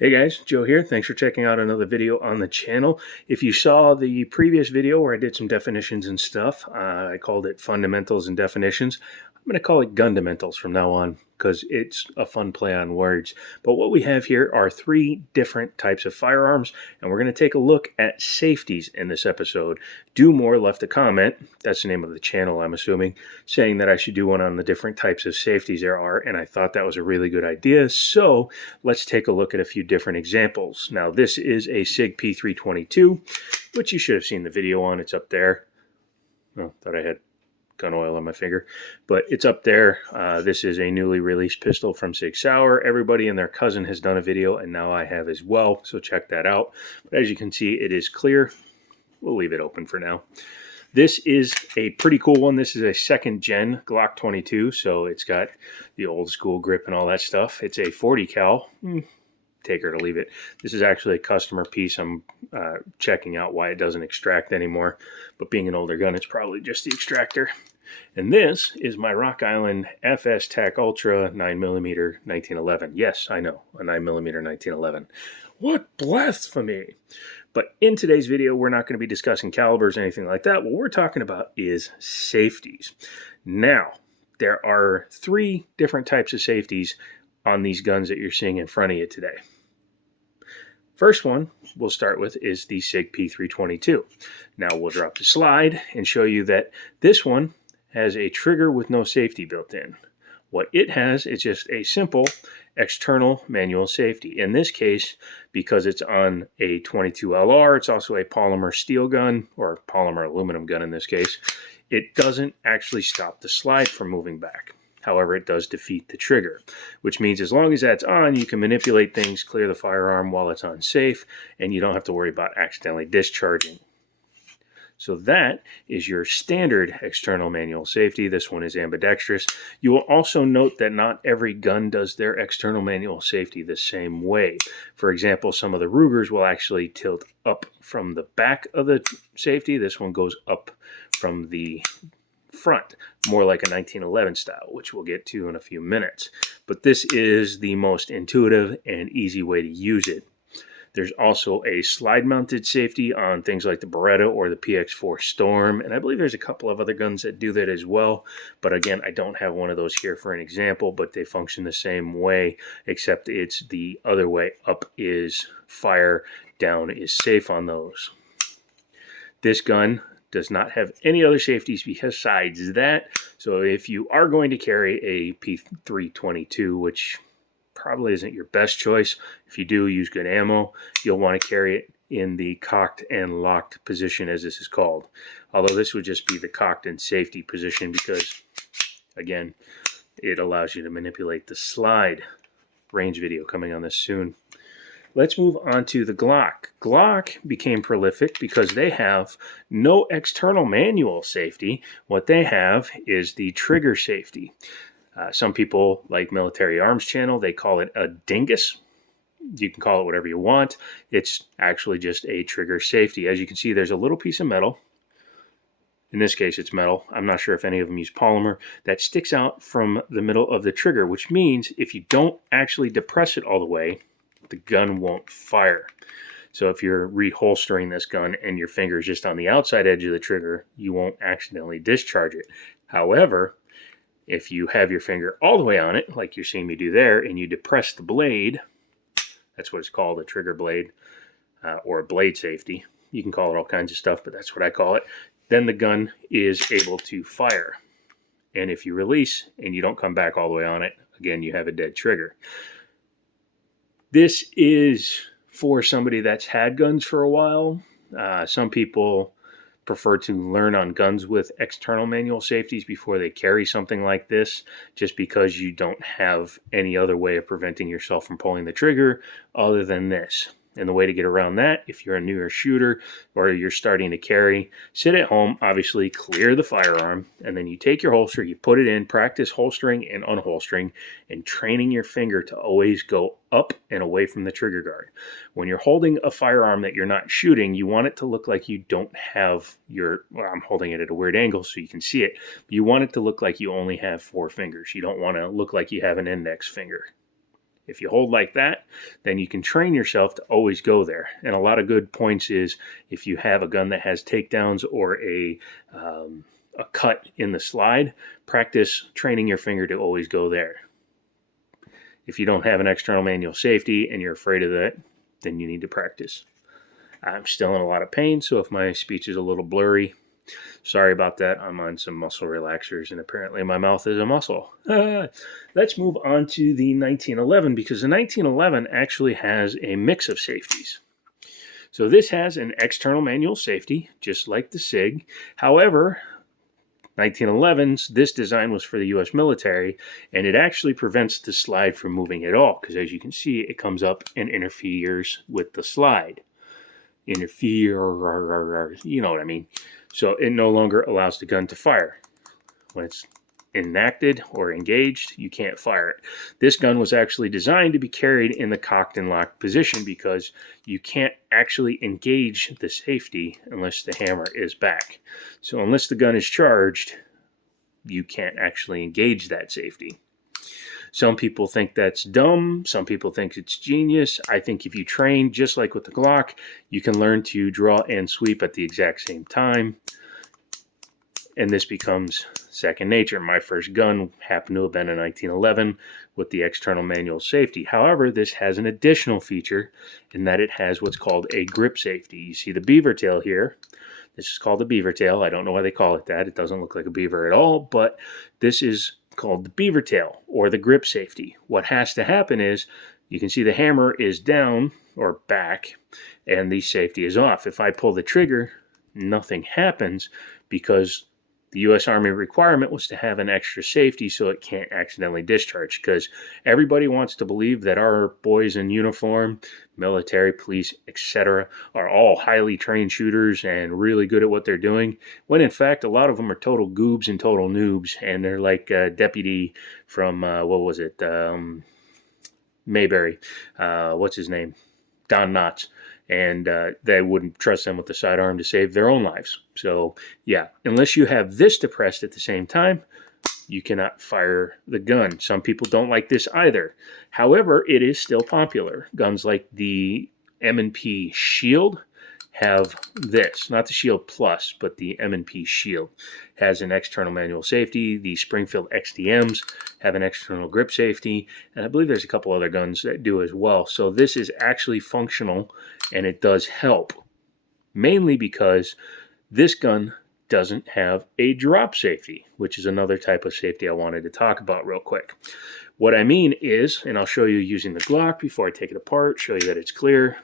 Hey guys, Joe here. Thanks for checking out another video on the channel. If you saw the previous video where I did some definitions and stuff, I called it fundamentals and definitions. I'm going to call it gundamentals from now on because it's a fun play on words. But what we have here are three different types of firearms, and we're going to take a look at safeties in this episode. Do More left a comment, that's the name of the channel I'm assuming, saying that I should do one on the different types of safeties there are, and I thought that was a really good idea. So let's take a look at a few different examples. Now this is a Sig P322, which you should have seen the video on. It's up there. Oh, thought I had gun oil on my finger, but it's up there. This is a newly released pistol from Sig Sauer. Everybody and their cousin has done a video, and now I have as well, so check that out. But as you can see, it is clear. We'll leave it open for now. This is a pretty cool one. This is a second gen Glock 22, so it's got the old school grip and all that stuff. It's a 40 cal. Take her to leave it. This is actually a customer piece. I'm checking out why it doesn't extract anymore, but being an older gun, it's probably just the extractor. And this is my Rock Island FS Tac Ultra 9mm 1911. Yes, I know, a 9mm 1911. What blasphemy! But in today's video, we're not going to be discussing calibers or anything like that. What we're talking about is safeties. Now, there are three different types of safeties on these guns that you're seeing in front of you today. First one we'll start with is the Sig P322. Now we'll drop the slide and show you that this one has a trigger with no safety built in. What it has is just a simple external manual safety. In this case, because it's on a 22LR, it's also a polymer steel gun, or polymer aluminum gun in this case. It doesn't actually stop the slide from moving back. However, it does defeat the trigger, which means as long as that's on, you can manipulate things, clear the firearm while it's unsafe, and you don't have to worry about accidentally discharging. So that is your standard external manual safety. This one is ambidextrous. You will also note that not every gun does their external manual safety the same way. For example, some of the Rugers will actually tilt up from the back of the safety. This one goes up from the front, more like a 1911 style, which we'll get to in a few minutes. But this is the most intuitive and easy way to use it. There's also a slide-mounted safety on things like the Beretta or the PX4 Storm, and I believe there's a couple of other guns that do that as well. But again, I don't have one of those here for an example, but they function the same way, except it's the other way. Up is fire, down is safe on those. This gun does not have any other safeties besides that. So if you are going to carry a P322, which probably isn't your best choice, if you do use good ammo, you'll want to carry it in the cocked and locked position, as this is called. Although this would just be the cocked and safety position because, again, it allows you to manipulate the slide. Range video coming on this soon. Let's move on to the Glock. Glock became prolific because they have no external manual safety. What they have is the trigger safety. Some people, like Military Arms Channel, they call it a dingus. You can call it whatever you want. It's actually just a trigger safety. As you can see, there's a little piece of metal. In this case, it's metal. I'm not sure if any of them use polymer. That sticks out from the middle of the trigger, which means if you don't actually depress it all the way, the gun won't fire. So if you're reholstering this gun and your finger is just on the outside edge of the trigger, you won't accidentally discharge it. However, if you have your finger all the way on it, like you're seeing me do there, and you depress the blade, that's what it's called, a trigger blade, or a blade safety. You can call it all kinds of stuff, but that's what I call it. Then the gun is able to fire. And if you release and you don't come back all the way on it, again, you have a dead trigger. This is for somebody that's had guns for a while. Some people prefer to learn on guns with external manual safeties before they carry something like this, just because you don't have any other way of preventing yourself from pulling the trigger other than this. And the way to get around that, if you're a newer shooter or you're starting to carry, sit at home, obviously clear the firearm, and then you take your holster, you put it in, practice holstering and unholstering, and training your finger to always go up and away from the trigger guard. When you're holding a firearm that you're not shooting, you want it to look like you don't have your, well, I'm holding it at a weird angle so you can see it, but you want it to look like you only have 4 fingers. You don't want to look like you have an index finger. If you hold like that, then you can train yourself to always go there. And a lot of good points is if you have a gun that has takedowns or a cut in the slide, practice training your finger to always go there. If you don't have an external manual safety and you're afraid of that, then you need to practice. I'm still in a lot of pain, so if my speech is a little blurry, sorry about that. I'm on some muscle relaxers, and apparently my mouth is a muscle. Let's move on to the 1911, because the 1911 actually has a mix of safeties. So this has an external manual safety, just like the Sig. However, 1911's, this design was for the U.S. military, and it actually prevents the slide from moving at all, because as you can see, it comes up and interferes with the slide. Interfere, you know what I mean. So it no longer allows the gun to fire. When it's enacted or engaged, you can't fire it. This gun was actually designed to be carried in the cocked and locked position because you can't actually engage the safety unless the hammer is back. So unless the gun is charged, you can't actually engage that safety. Some people think that's dumb. Some people think it's genius. I think if you train, just like with the Glock, you can learn to draw and sweep at the exact same time. And this becomes second nature. My first gun happened to have been a 1911 with the external manual safety. However, this has an additional feature in that it has what's called a grip safety. You see the beaver tail here. This is called the beaver tail. I don't know why they call it that. It doesn't look like a beaver at all, but this is called the beaver tail or the grip safety. What has to happen is you can see the hammer is down or back and the safety is off. If I pull the trigger, nothing happens because the U.S. Army requirement was to have an extra safety so it can't accidentally discharge, because everybody wants to believe that our boys in uniform, military, police, etc., are all highly trained shooters and really good at what they're doing, when in fact a lot of them are total goobs and total noobs, and they're like deputy from, Mayberry, what's his name? Don Knotts. And they wouldn't trust them with the sidearm to save their own lives. So, yeah, unless you have this depressed at the same time, you cannot fire the gun. Some people don't like this either. However, it is still popular. Guns like the M&P Shield have this, not the Shield Plus, but the M&P Shield has an external manual safety. The Springfield XDMs have an external grip safety, and I believe there's a couple other guns that do as well. So this is actually functional, and it does help, mainly because this gun doesn't have a drop safety, which is another type of safety I wanted to talk about real quick. What I mean is, and I'll show you using the Glock before I take it apart, show you that it's clear.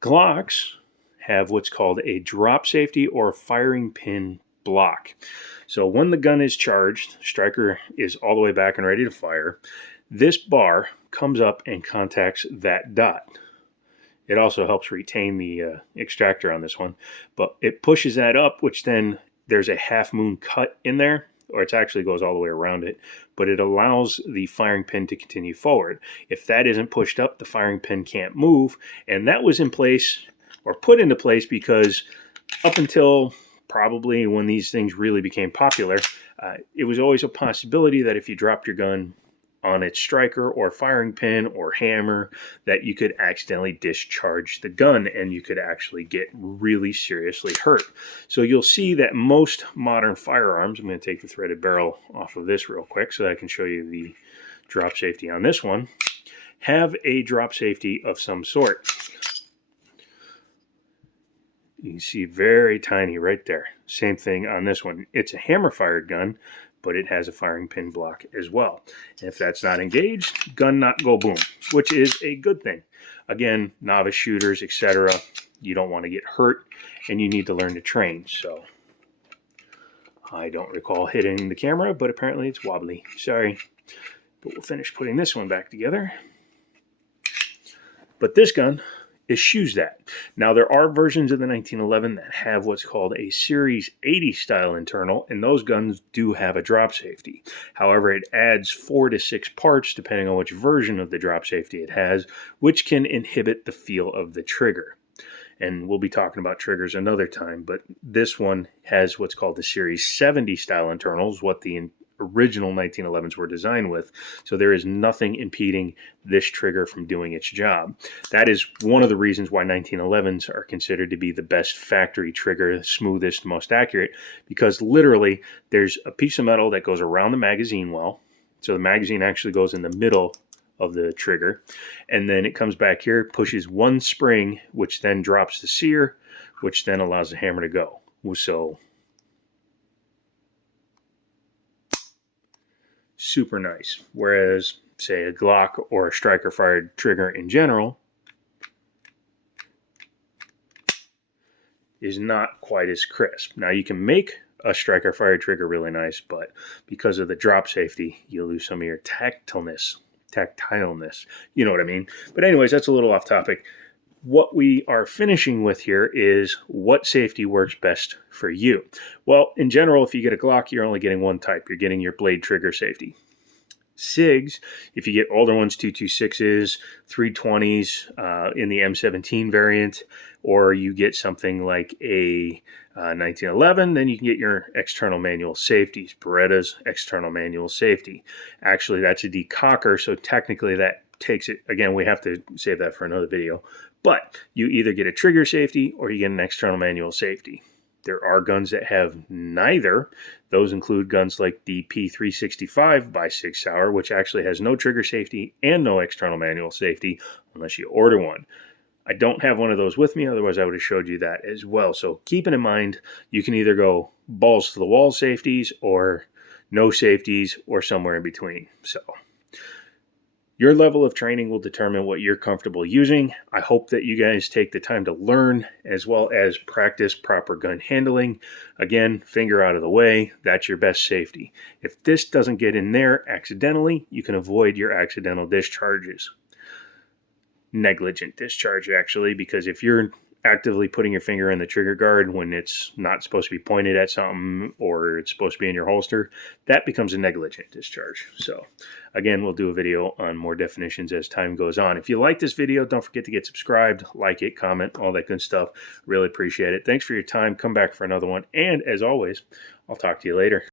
Glocks have what's called a drop safety or firing pin block. So when the gun is charged, striker is all the way back and ready to fire, this bar comes up and contacts that dot. It also helps retain the extractor on this one, but it pushes that up, which then there's a half moon cut in there, or it actually goes all the way around it, but it allows the firing pin to continue forward. If that isn't pushed up, the firing pin can't move, and that was in place or put into place because up until probably when these things really became popular, it was always a possibility that if you dropped your gun on its striker or firing pin or hammer, that you could accidentally discharge the gun and you could actually get really seriously hurt. So you'll see that most modern firearms, I'm going to take the threaded barrel off of this real quick so that I can show you the drop safety on this one, have a drop safety of some sort. You can see very tiny right there. Same thing on this one. It's a hammer fired gun, but it has a firing pin block as well. And if that's not engaged, gun not go boom, which is a good thing. Again, novice shooters, etc., you don't want to get hurt, and you need to learn to train. So I don't recall hitting the camera, but apparently it's wobbly. Sorry. But we'll finish putting this one back together. But this gun eschews that. Now, there are versions of the 1911 that have what's called a Series 80 style internal, and those guns do have a drop safety. However, it adds 4 to 6 parts depending on which version of the drop safety it has, which can inhibit the feel of the trigger. And we'll be talking about triggers another time, but this one has what's called the Series 70 style internals, what the original 1911s were designed with. So there is nothing impeding this trigger from doing its job. That is one of the reasons why 1911s are considered to be the best factory trigger, smoothest, most accurate, because literally there's a piece of metal that goes around the magazine well. So the magazine actually goes in the middle of the trigger, and then it comes back here, pushes one spring, which then drops the sear, which then allows the hammer to go. So super nice. Whereas, say, a Glock or a striker fired trigger in general is not quite as crisp. Now you can make a striker fired trigger really nice, but because of the drop safety, you lose some of your tactileness, you know what I mean. But anyways, that's a little off topic. What we are finishing with here is what safety works best for you. Well, in general, if you get a Glock, you're only getting one type. You're getting your blade trigger safety. SIGs, if you get older ones, 226s, 320s in the M17 variant, or you get something like a 1911, then you can get your external manual safeties. Beretta's external manual safety. Actually, that's a decocker, so technically that takes it, again, we have to save that for another video, but you either get a trigger safety or you get an external manual safety. There are guns that have neither. Those include guns like the P322 by Sig Sauer, which actually has no trigger safety and no external manual safety unless you order one. I don't have one of those with me, otherwise I would have showed you that as well. So keeping in mind, you can either go balls to the wall safeties or no safeties or somewhere in between. So your level of training will determine what you're comfortable using. I hope that you guys take the time to learn as well as practice proper gun handling. Again, finger out of the way, that's your best safety. If this doesn't get in there accidentally, you can avoid your accidental discharges. Negligent discharge, actually, because if you're actively putting your finger in the trigger guard when it's not supposed to be pointed at something or it's supposed to be in your holster, that becomes a negligent discharge. So again, we'll do a video on more definitions as time goes on. If you like this video, don't forget to get subscribed, like it, comment, all that good stuff. Really appreciate it. Thanks for your time. Come back for another one. And as always, I'll talk to you later.